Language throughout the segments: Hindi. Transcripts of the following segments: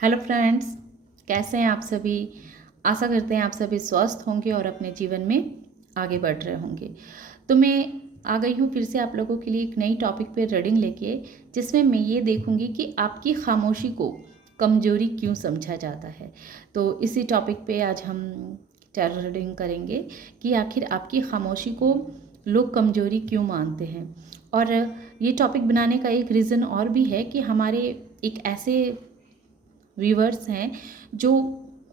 हेलो फ्रेंड्स, कैसे हैं आप सभी। आशा करते हैं आप सभी स्वस्थ होंगे और अपने जीवन में आगे बढ़ रहे होंगे। तो मैं आ गई हूँ फिर से आप लोगों के लिए एक नई टॉपिक पे रीडिंग लेके, जिसमें मैं ये देखूँगी कि आपकी खामोशी को कमजोरी क्यों समझा जाता है। तो इसी टॉपिक पे आज हम टैरो रीडिंग करेंगे कि आखिर आपकी खामोशी को लोग कमजोरी क्यों मानते हैं। और ये टॉपिक बनाने का एक रीज़न और भी है कि हमारे एक ऐसे व्यूवर्स हैं जो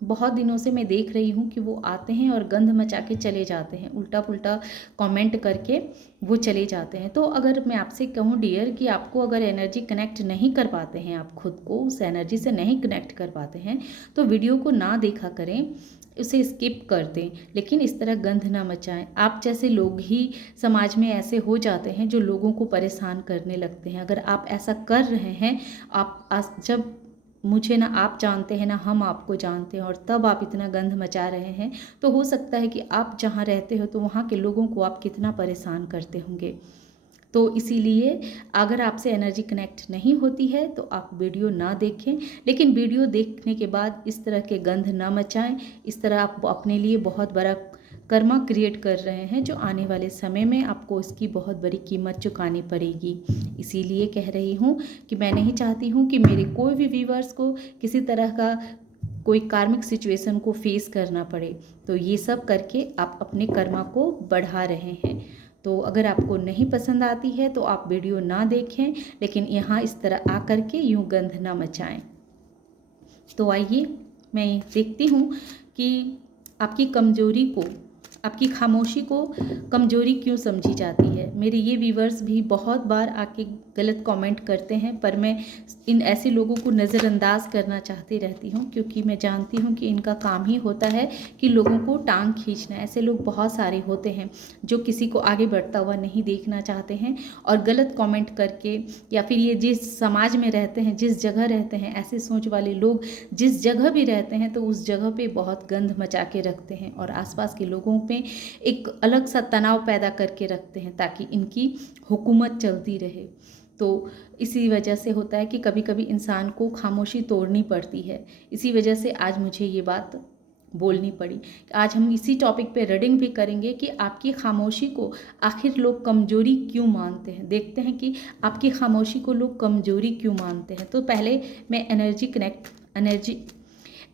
बहुत दिनों से मैं देख रही हूँ कि वो आते हैं और गंध मचा के चले जाते हैं, उल्टा पुल्टा कमेंट करके वो चले जाते हैं। तो अगर मैं आपसे कहूँ डियर कि आपको अगर एनर्जी कनेक्ट नहीं कर पाते हैं, आप खुद को उस एनर्जी से नहीं कनेक्ट कर पाते हैं, तो वीडियो को ना देखा करें, उसे स्किप कर दें, लेकिन इस तरह गंध ना मचाएं। आप जैसे लोग ही समाज में ऐसे हो जाते हैं जो लोगों को परेशान करने लगते हैं। अगर आप ऐसा कर रहे हैं, जब मुझे ना आप जानते हैं ना हम आपको जानते हैं, और तब आप इतना गंध मचा रहे हैं, तो हो सकता है कि आप जहाँ रहते हो तो वहाँ के लोगों को आप कितना परेशान करते होंगे। तो इसीलिए अगर आपसे एनर्जी कनेक्ट नहीं होती है तो आप वीडियो ना देखें, लेकिन वीडियो देखने के बाद इस तरह के गंध ना मचाएं। इस तरह आप अपने लिए बहुत बड़ा कर्मा क्रिएट कर रहे हैं, जो आने वाले समय में आपको इसकी बहुत बड़ी कीमत चुकानी पड़ेगी। इसीलिए कह रही हूँ कि मैं नहीं चाहती हूँ कि मेरे कोई भी व्यूवर्स को किसी तरह का कोई कार्मिक सिचुएशन को फेस करना पड़े। तो ये सब करके आप अपने कर्मा को बढ़ा रहे हैं। तो अगर आपको नहीं पसंद आती है तो आप वीडियो ना देखें, लेकिन यहाँ इस तरह आकर के यूँ गंध ना मचाएं। तो आइए मैं देखती हूँ कि आपकी कमजोरी को, आपकी खामोशी को कमजोरी क्यों समझी जाती है। मेरे ये व्यूवर्स भी बहुत बार आके गलत कमेंट करते हैं, पर मैं इन ऐसे लोगों को नज़रअंदाज करना चाहती रहती हूँ, क्योंकि मैं जानती हूँ कि इनका काम ही होता है कि लोगों को टांग खींचना। ऐसे लोग बहुत सारे होते हैं जो किसी को आगे बढ़ता हुआ नहीं देखना चाहते हैं, और गलत कमेंट करके, या फिर ये जिस समाज में रहते हैं, जिस जगह रहते हैं, ऐसे सोच वाले लोग जिस जगह भी रहते हैं तो उस जगह पे बहुत गंध मचा के रखते हैं और आसपास के लोगों पे एक अलग सा तनाव पैदा करके रखते हैं, ताकि इनकी हुकूमत चलती रहे। तो इसी वजह से होता है कि कभी कभी इंसान को खामोशी तोड़नी पड़ती है। इसी वजह से आज मुझे ये बात बोलनी पड़ी। आज हम इसी टॉपिक पे रीडिंग भी करेंगे कि आपकी खामोशी को आखिर लोग कमजोरी क्यों मानते हैं। देखते हैं कि आपकी खामोशी को लोग कमजोरी क्यों मानते हैं। तो पहले मैं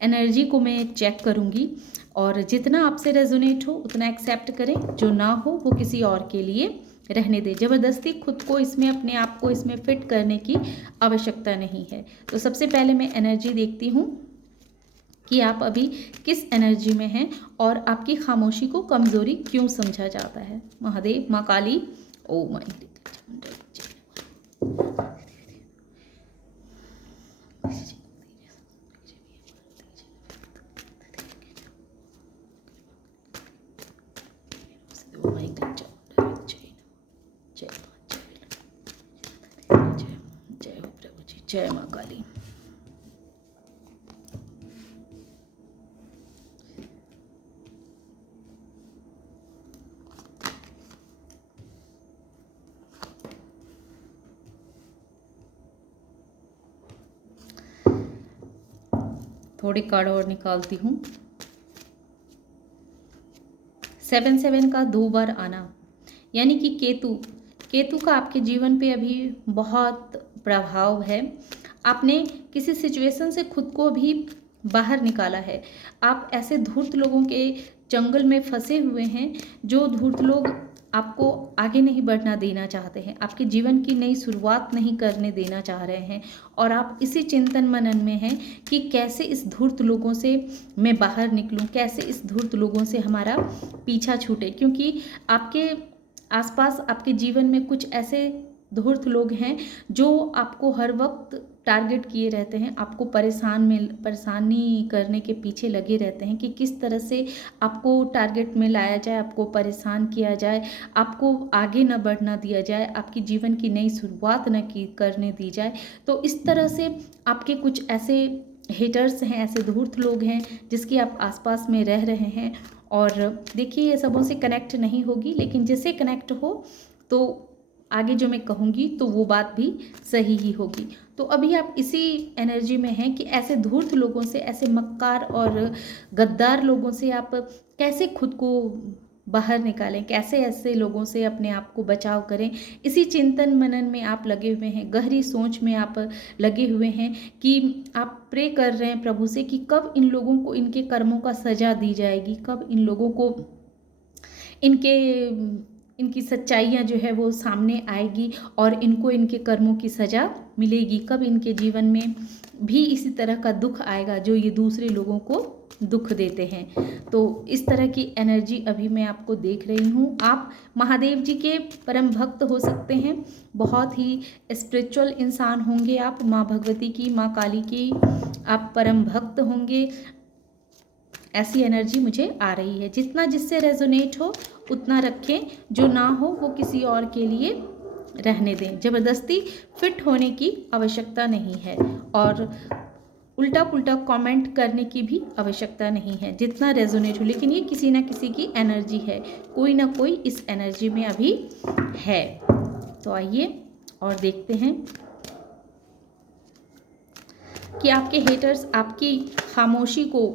एनर्जी को मैं चेक करूँगी, और जितना आपसे रेजोनेट हो उतना एक्सेप्ट करें, जो ना हो वो किसी और के लिए रहने दें। ज़बरदस्ती खुद को इसमें, अपने आप को इसमें फिट करने की आवश्यकता नहीं है। तो सबसे पहले मैं एनर्जी देखती हूँ कि आप अभी किस एनर्जी में हैं और आपकी खामोशी को कमज़ोरी क्यों समझा जाता है। महादेव, माँ काली, ओ माई जय हो प्रभु जी, जय माँ काली। थोड़े कार्ड और निकालती हूँ। 7 का 2 बार आना, यानी कि केतु का आपके जीवन पे अभी बहुत प्रभाव है। आपने किसी सिचुएशन से खुद को भी बाहर निकाला है। आप ऐसे धूर्त लोगों के जंगल में फंसे हुए हैं, जो धूर्त लोग आपको आगे नहीं बढ़ना देना चाहते हैं, आपके जीवन की नई शुरुआत नहीं करने देना चाह रहे हैं, और आप इसी चिंतन मनन में हैं कि कैसे इस धूर्त लोगों से मैं बाहर निकलूं, कैसे इस धूर्त लोगों से हमारा पीछा छूटे। क्योंकि आपके आसपास, आपके जीवन में कुछ ऐसे धूर्त लोग हैं जो आपको हर वक्त टारगेट किए रहते हैं, आपको परेशानी करने के पीछे लगे रहते हैं कि किस तरह से आपको टारगेट में लाया जाए, आपको परेशान किया जाए, आपको आगे न बढ़ना दिया जाए, आपकी जीवन की नई शुरुआत न करने दी जाए। तो इस तरह से आपके कुछ ऐसे हेटर्स हैं, ऐसे धूर्त लोग हैं जिसके आप आसपास में रह रहे हैं। और देखिए, ये सबों से कनेक्ट नहीं होगी, लेकिन जिससे कनेक्ट हो तो आगे जो मैं कहूँगी तो वो बात भी सही ही होगी। तो अभी आप इसी एनर्जी में हैं कि ऐसे धूर्त लोगों से, ऐसे मक्कार और गद्दार लोगों से आप कैसे खुद को बाहर निकालें, कैसे ऐसे लोगों से अपने आप को बचाव करें, इसी चिंतन मनन में आप लगे हुए हैं, गहरी सोच में आप लगे हुए हैं कि आप प्रे कर रहे हैं प्रभु से कि कब इन लोगों को इनके कर्मों का सजा दी जाएगी, कब इन लोगों को इनके इनकी सच्चाइयाँ जो है वो सामने आएगी और इनको इनके कर्मों की सज़ा मिलेगी, कब इनके जीवन में भी इसी तरह का दुख आएगा जो ये दूसरे लोगों को दुख देते हैं। तो इस तरह की एनर्जी अभी मैं आपको देख रही हूँ। आप महादेव जी के परम भक्त हो सकते हैं, बहुत ही स्पिरिचुअल इंसान होंगे आप, माँ भगवती की, माँ काली की आप परम भक्त होंगे, ऐसी एनर्जी मुझे आ रही है। जितना जिससे रेजोनेट हो उतना रखें, जो ना हो वो किसी और के लिए रहने दें। ज़बरदस्ती फिट होने की आवश्यकता नहीं है और उल्टा पुल्टा कमेंट करने की भी आवश्यकता नहीं है, जितना रेजोनेट हो। लेकिन ये किसी ना किसी की एनर्जी है, कोई ना कोई इस एनर्जी में अभी है। तो आइए और देखते हैं कि आपके हेटर्स आपकी खामोशी को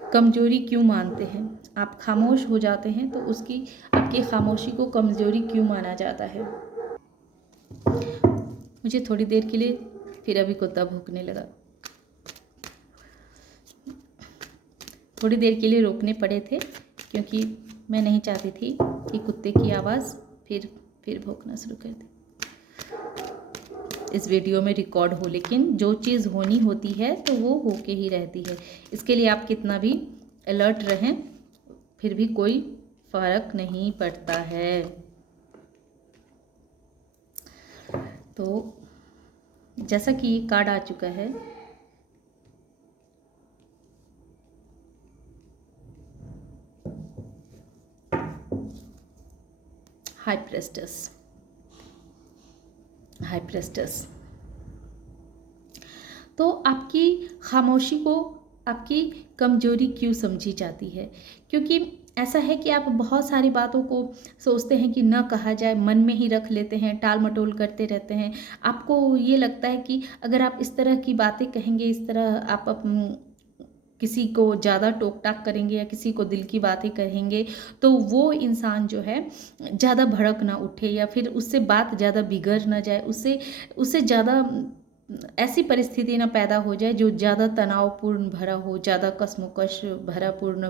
कमजोरी क्यों मानते हैं। आप खामोश हो जाते हैं तो उसकी, आपकी खामोशी को कमजोरी क्यों माना जाता है। मुझे थोड़ी देर के लिए फिर अभी कुत्ता भौंकने लगा, थोड़ी देर के लिए रोकने पड़े थे क्योंकि मैं नहीं चाहती थी कि कुत्ते की आवाज़ फिर भौंकना शुरू कर दे, इस वीडियो में रिकॉर्ड हो। लेकिन जो चीज़ होनी होती है तो वो होके ही रहती है। इसके लिए आप कितना भी अलर्ट रहें फिर भी कोई फर्क नहीं पड़ता है। तो जैसा कि ये कार्ड आ चुका है, हाई प्रेस्टेस, हाई प्रेस्टेस। तो आपकी खामोशी को आपकी कमजोरी क्यों समझी जाती है? क्योंकि ऐसा है कि आप बहुत सारी बातों को सोचते हैं कि न कहा जाए, मन में ही रख लेते हैं, टाल मटोल करते रहते हैं। आपको ये लगता है कि अगर आप इस तरह की बातें कहेंगे, इस तरह आप किसी को ज़्यादा टोक टाक करेंगे या किसी को दिल की बातें कहेंगे तो वो इंसान जो है ज़्यादा भड़क ना उठे या फिर उससे बात ज़्यादा बिगड़ ना जाए, उससे ज़्यादा ऐसी परिस्थिति ना पैदा हो जाए जो ज़्यादा तनावपूर्ण भरा हो, ज़्यादा कश्मकश भरा पूर्ण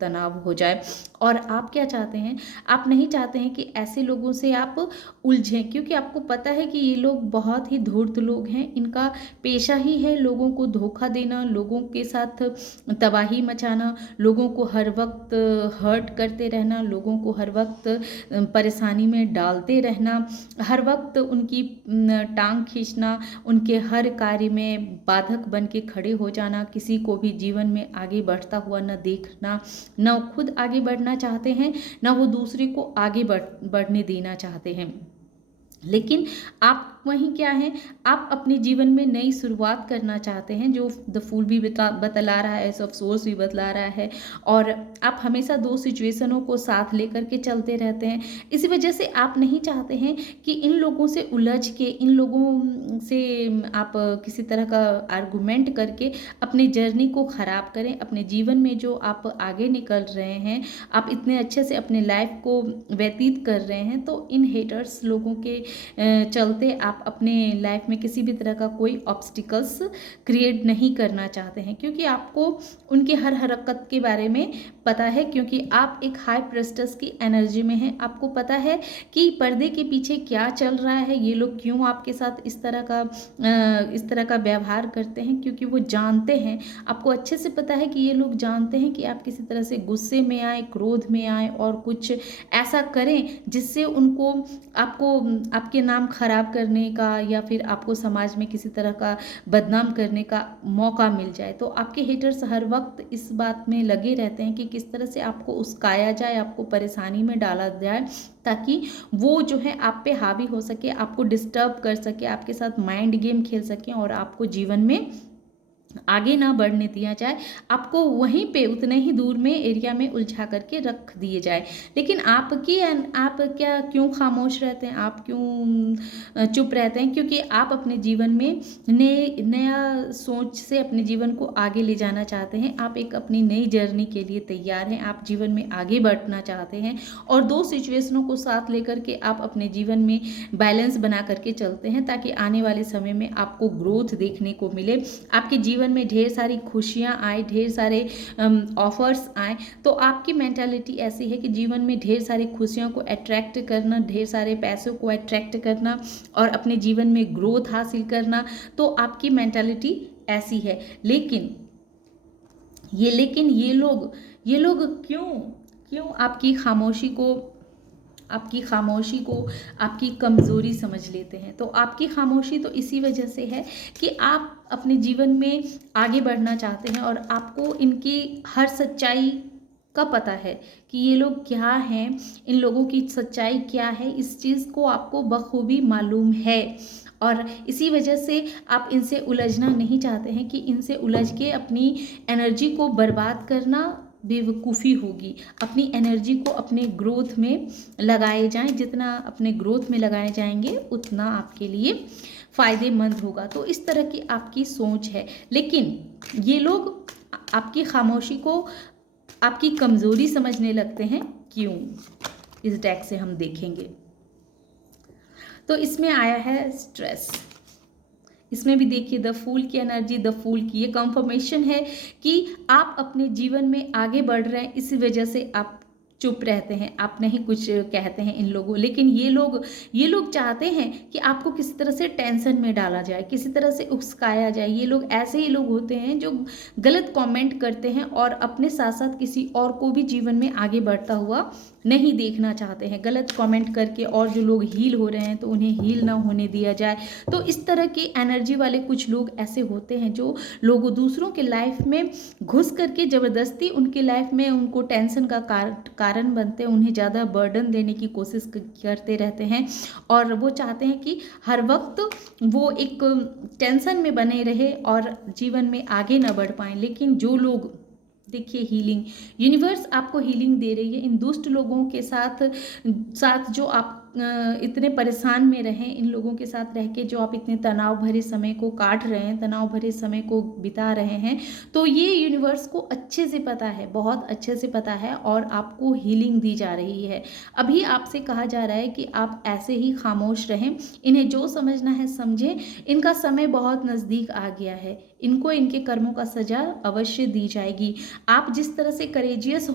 तनाव हो जाए। और आप क्या चाहते हैं? आप नहीं चाहते हैं कि ऐसे लोगों से आप उलझें, क्योंकि आपको पता है कि ये लोग बहुत ही धूर्त लोग हैं। इनका पेशा ही है लोगों को धोखा देना, लोगों के साथ तबाही मचाना, लोगों को हर वक्त हर्ट करते रहना, लोगों को हर वक्त परेशानी में डालते रहना, हर वक्त उनकी टांग खींचना, उनके हर कार्य में बाधक बन के खड़े हो जाना, किसी को भी जीवन में आगे बढ़ता हुआ न देखना, न खुद आगे बढ़ना चाहते हैं, न वो दूसरे को आगे बढ़ने देना चाहते हैं। लेकिन आप वहीं क्या है, आप अपने जीवन में नई शुरुआत करना चाहते हैं, जो द फूल भी बतला रहा है, एस ऑफ सोर्स भी बतला रहा है। और आप हमेशा दो सिचुएशनों को साथ लेकर के चलते रहते हैं। इसी वजह से आप नहीं चाहते हैं कि इन लोगों से उलझ के, इन लोगों से आप किसी तरह का आर्गूमेंट करके अपनी जर्नी को ख़राब करें। अपने जीवन में जो आप आगे निकल रहे हैं, आप इतने अच्छे से अपने लाइफ को व्यतीत कर रहे हैं, तो इन हेटर्स लोगों के चलते आप अपने लाइफ में किसी भी तरह का कोई ऑब्स्टिकल्स क्रिएट नहीं करना चाहते हैं, क्योंकि आपको उनके हर हरकत के बारे में पता है, क्योंकि आप एक हाई प्रेस्टेस की एनर्जी में हैं। आपको पता है कि पर्दे के पीछे क्या चल रहा है, ये लोग क्यों आपके साथ इस तरह का व्यवहार करते हैं, क्योंकि वो जानते हैं, आपको अच्छे से पता है कि ये लोग जानते हैं कि आप किसी तरह से गुस्से में आए, क्रोध में आए और कुछ ऐसा करें जिससे उनको आपके नाम खराब करने का या फिर आपको समाज में किसी तरह का बदनाम करने का मौका मिल जाए। तो आपके हेटर्स हर वक्त इस बात में लगे रहते हैं कि किस तरह से आपको उस्काया जाए, आपको परेशानी में डाला जाए, ताकि वो जो है आप पे हावी हो सके, आपको डिस्टर्ब कर सके, आपके साथ माइंड गेम खेल सके और आपको जीवन में आगे ना बढ़ने दिया जाए, आपको वहीं पे उतने ही दूर में एरिया में उलझा करके रख दिए जाए। लेकिन आप क्या क्यों खामोश रहते हैं, आप क्यों चुप रहते हैं? क्योंकि आप अपने जीवन में नया सोच से अपने जीवन को आगे ले जाना चाहते हैं, आप एक अपनी नई जर्नी के लिए तैयार हैं, आप जीवन में आगे बढ़ना चाहते हैं और दो सिचुएशनों को साथ लेकर के आप अपने जीवन में बैलेंस बना करके चलते हैं, ताकि आने वाले समय में आपको ग्रोथ देखने को मिले, आपके जीवन में ढेर सारी खुशियाँ आए, ढेर सारे ऑफर्स आए। तो आपकी मेंटालिटी ऐसी है कि जीवन में ढेर सारी खुशियों को अट्रैक्ट करना, ढेर सारे पैसों को अट्रैक्ट करना और अपने जीवन में ग्रोथ हासिल करना, तो आपकी मेंटालिटी ऐसी है। लेकिन ये लोग क्यों क्यों आपकी खामोशी को आपकी कमज़ोरी समझ लेते हैं? तो आपकी खामोशी तो इसी वजह से है कि आप अपने जीवन में आगे बढ़ना चाहते हैं और आपको इनकी हर सच्चाई का पता है कि ये लोग क्या हैं, इन लोगों की सच्चाई क्या है, इस चीज़ को आपको बखूबी मालूम है। और इसी वजह से आप इनसे उलझना नहीं चाहते हैं कि इनसे उलझ के अपनी एनर्जी को बर्बाद करना बेवकूफ़ी होगी। अपनी एनर्जी को अपने ग्रोथ में लगाए जाएं, जितना अपने ग्रोथ में लगाए जाएंगे उतना आपके लिए फ़ायदेमंद होगा। तो इस तरह की आपकी सोच है। लेकिन ये लोग आपकी खामोशी को आपकी कमज़ोरी समझने लगते हैं। क्यों? इस डेक से हम देखेंगे। तो इसमें आया है स्ट्रेस। इसमें भी देखिए द फूल की एनर्जी, द फूल की ये कंफर्मेशन है कि आप अपने जीवन में आगे बढ़ रहे हैं, इसी वजह से आप चुप रहते हैं, आप नहीं कुछ कहते हैं इन लोगों। लेकिन ये लोग चाहते हैं कि आपको किसी तरह से टेंशन में डाला जाए, किसी तरह से उकसाया जाए। ये लोग ऐसे ही लोग होते हैं जो गलत कमेंट करते हैं और अपने साथ साथ किसी और को भी जीवन में आगे बढ़ता हुआ नहीं देखना चाहते हैं। गलत कमेंट करके और जो लोग हील हो रहे हैं तो उन्हें हील ना होने दिया जाए। तो इस तरह की एनर्जी वाले कुछ लोग ऐसे होते हैं जो लोग दूसरों के लाइफ में घुस करके ज़बरदस्ती उनकी लाइफ में उनको टेंशन का कारण बनते हैं, उन्हें ज़्यादा बर्डन देने की कोशिश करते रहते हैं और वो चाहते हैं कि हर वक्त वो एक टेंशन में बने रहे और जीवन में आगे ना बढ़ पाएँ। लेकिन जो लोग देखिए यूनिवर्स आपको हीलिंग दे रही है। इन दुष्ट लोगों के साथ जो आप इतने परेशान में रहें, इन लोगों के साथ रह के जो आप इतने तनाव भरे समय को काट रहे हैं, तनाव भरे समय को बिता रहे हैं, तो ये यूनिवर्स को अच्छे से पता है, बहुत अच्छे से पता है और आपको हीलिंग दी जा रही है। अभी आपसे कहा जा रहा है कि आप ऐसे ही खामोश रहें, इन्हें जो समझना है समझें, इनका समय बहुत नज़दीक आ गया है, इनको इनके कर्मों का सजा अवश्य दी जाएगी। आप जिस तरह से करेजियस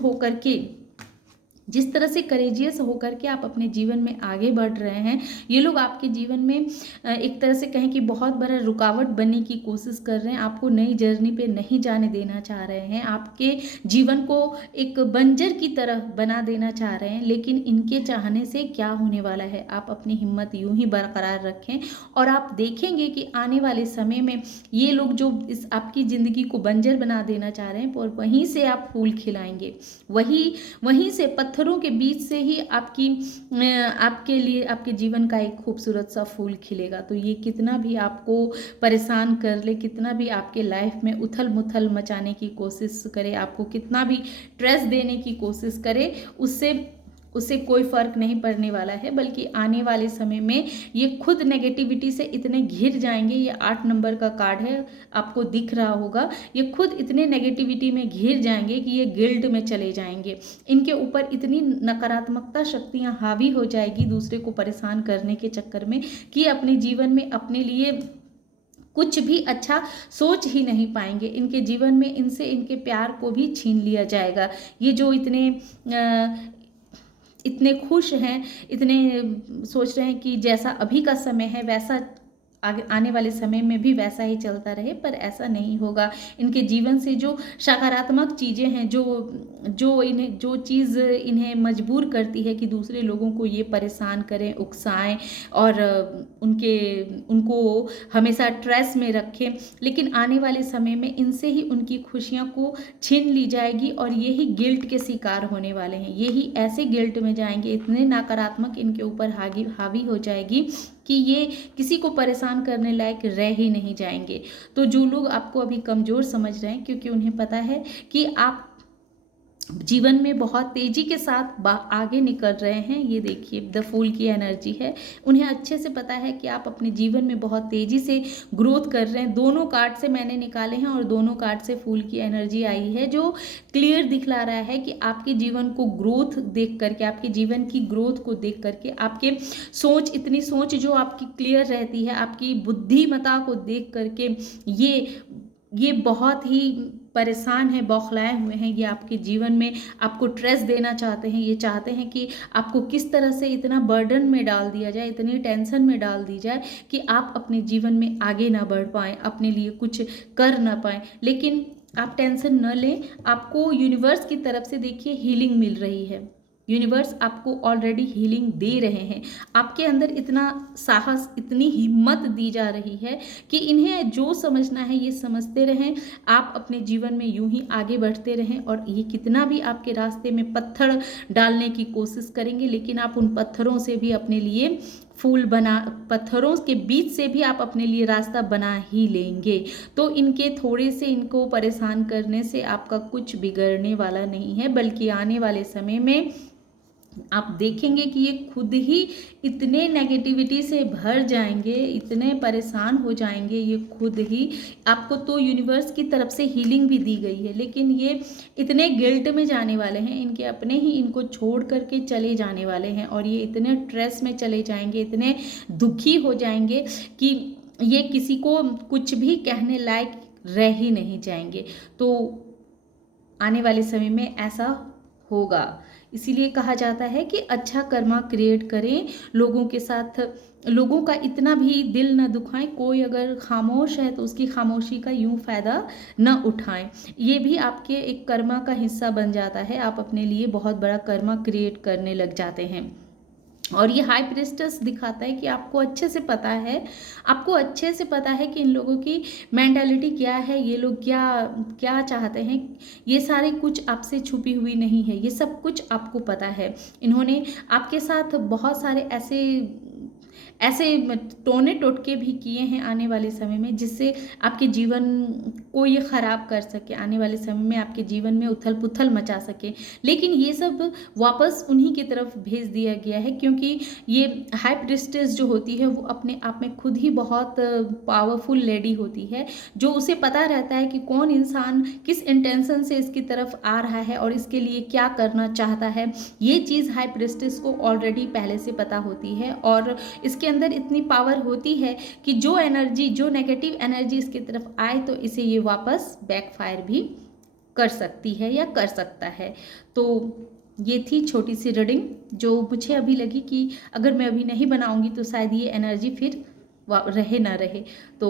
होकर के आप अपने जीवन में आगे बढ़ रहे हैं, ये लोग आपके जीवन में एक तरह से कहें कि बहुत बड़ा रुकावट बनने की कोशिश कर रहे हैं, आपको नई जर्नी पे नहीं जाने देना चाह रहे हैं, आपके जीवन को एक बंजर की तरह बना देना चाह रहे हैं। लेकिन इनके चाहने से क्या होने वाला है, आप अपनी हिम्मत यूं ही बरकरार रखें और आप देखेंगे कि आने वाले समय में ये लोग जो इस आपकी ज़िंदगी को बंजर बना देना चाह रहे हैं, और वहीं से आप फूल खिलाएंगे, वहीं से पत्थरों के बीच से ही आपके लिए आपके जीवन का एक खूबसूरत सा फूल खिलेगा। तो ये कितना भी आपको परेशान कर ले, कितना भी आपके लाइफ में उथल मुथल मचाने की कोशिश करे, आपको कितना भी स्ट्रेस देने की कोशिश करे, उससे कोई फ़र्क नहीं पड़ने वाला है। बल्कि आने वाले समय में ये खुद नेगेटिविटी से इतने घिर जाएंगे। ये 8 नंबर का कार्ड है, आपको दिख रहा होगा। ये खुद इतने नेगेटिविटी में घिर जाएंगे कि ये गिल्ट में चले जाएंगे। इनके ऊपर इतनी नकारात्मकता शक्तियाँ हावी हो जाएगी दूसरे को परेशान करने के चक्कर में, कि अपने जीवन में अपने लिए कुछ भी अच्छा सोच ही नहीं पाएंगे। इनके जीवन में इनसे इनके प्यार को भी छीन लिया जाएगा। ये जो इतने खुश हैं, इतने सोच रहे हैं कि जैसा अभी का समय है वैसा आने वाले समय में भी वैसा ही चलता रहे, पर ऐसा नहीं होगा। इनके जीवन से जो सकारात्मक चीज़ें हैं, जो चीज़ इन्हें मजबूर करती है कि दूसरे लोगों को ये परेशान करें, उकसाएं और उनको हमेशा स्ट्रेस में रखें, लेकिन आने वाले समय में इनसे ही उनकी खुशियां को छीन ली जाएगी और यही गिल्ट के शिकार होने वाले हैं। यही ऐसे गिल्ट में जाएंगे, इतने नकारात्मक इनके ऊपर हावी हो जाएगी कि ये किसी को परेशान करने लायक रह ही नहीं जाएंगे। तो जो लोग आपको अभी कमज़ोर समझ रहे हैं, क्योंकि उन्हें पता है कि आप जीवन में बहुत तेजी के साथ आगे निकल रहे हैं। ये देखिए द फूल की एनर्जी है। उन्हें अच्छे से पता है कि आप अपने जीवन में बहुत तेजी से ग्रोथ कर रहे हैं। दोनों कार्ड से मैंने निकाले हैं और दोनों कार्ड से फूल की एनर्जी आई है, जो क्लियर दिखला रहा है कि आपके जीवन को ग्रोथ देख करके, आपके जीवन की ग्रोथ को देख करके, आपके सोच, इतनी सोच जो आपकी क्लियर रहती है, आपकी बुद्धिमता को देख करके ये बहुत ही परेशान है, बौखलाए हुए हैं। ये आपके जीवन में आपको स्ट्रेस देना चाहते हैं। ये चाहते हैं कि आपको किस तरह से इतना बर्डन में डाल दिया जाए, इतनी टेंशन में डाल दी जाए कि आप अपने जीवन में आगे ना बढ़ पाएँ, अपने लिए कुछ कर ना पाएँ। लेकिन आप टेंशन न लें, आपको यूनिवर्स की तरफ से देखिए हीलिंग मिल रही है। यूनिवर्स आपको ऑलरेडी हीलिंग दे रहे हैं। आपके अंदर इतना साहस, इतनी हिम्मत दी जा रही है कि इन्हें जो समझना है ये समझते रहें। आप अपने जीवन में यूं ही आगे बढ़ते रहें, और ये कितना भी आपके रास्ते में पत्थर डालने की कोशिश करेंगे, लेकिन आप उन पत्थरों से भी अपने लिए पत्थरों के बीच से भी आप अपने लिए रास्ता बना ही लेंगे। तो इनके थोड़े से इनको परेशान करने से आपका कुछ बिगड़ने वाला नहीं है, बल्कि आने वाले समय में आप देखेंगे कि ये खुद ही इतने नेगेटिविटी से भर जाएंगे, इतने परेशान हो जाएंगे ये खुद ही। आपको तो यूनिवर्स की तरफ से हीलिंग भी दी गई है, लेकिन ये इतने गिल्ट में जाने वाले हैं, इनके अपने ही इनको छोड़ करके चले जाने वाले हैं, और ये इतने स्ट्रेस में चले जाएंगे, इतने दुखी हो जाएंगे कि ये किसी को कुछ भी कहने लायक रह ही नहीं जाएंगे। तो आने वाले समय में ऐसा होगा। इसीलिए कहा जाता है कि अच्छा कर्मा क्रिएट करें, लोगों के साथ, लोगों का इतना भी दिल न दुखाएं। कोई अगर खामोश है तो उसकी खामोशी का यूं फ़ायदा न उठाएं। ये भी आपके एक कर्मा का हिस्सा बन जाता है। आप अपने लिए बहुत बड़ा कर्मा क्रिएट करने लग जाते हैं। और ये हाई प्रिस्टेस दिखाता है कि आपको अच्छे से पता है, आपको अच्छे से पता है कि इन लोगों की मेंटालिटी क्या है, ये लोग क्या क्या चाहते हैं। ये सारे कुछ आपसे छुपी हुई नहीं है, ये सब कुछ आपको पता है। इन्होंने आपके साथ बहुत सारे ऐसे ऐसे टोने टोटके भी किए हैं आने वाले समय में, जिससे आपके जीवन को ये ख़राब कर सके, आने वाले समय में आपके जीवन में उथल पुथल मचा सके। लेकिन ये सब वापस उन्हीं की तरफ भेज दिया गया है, क्योंकि ये हाई प्रिस्टेस जो होती है वो अपने आप में खुद ही बहुत पावरफुल लेडी होती है, जो उसे पता रहता है कि कौन इंसान किस इंटेंशन से इसकी तरफ आ रहा है और इसके लिए क्या करना चाहता है। ये चीज़ हाई प्रिस्टेस को ऑलरेडी पहले से पता होती है, और इसके अंदर इतनी पावर होती है कि जो एनर्जी, जो नेगेटिव एनर्जी इसकी तरफ आए तो इसे ये वापस बैकफायर भी कर सकती है या कर सकता है। तो ये थी छोटी सी रीडिंग, जो मुझे अभी लगी कि अगर मैं अभी नहीं बनाऊंगी तो शायद ये एनर्जी फिर रहे ना रहे। तो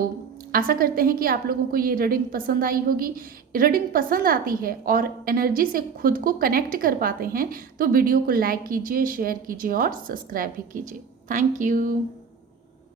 आशा करते हैं कि आप लोगों को ये रीडिंग पसंद आई होगी। रीडिंग पसंद आती है और एनर्जी से खुद को कनेक्ट कर पाते हैं तो वीडियो को लाइक कीजिए, शेयर कीजिए और सब्सक्राइब भी कीजिए। Thank you.